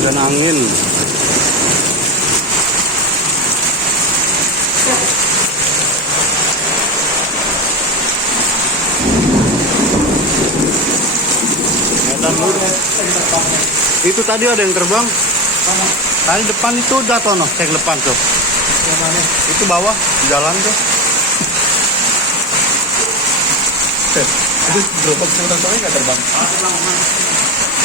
Dan angin. Itu tadi ada yang terbang. Tadi depan itu jatuh noh, cek depan tuh. Itu bawah jalan tuh. Itu gerobak sebentar soalnya nggak terbang.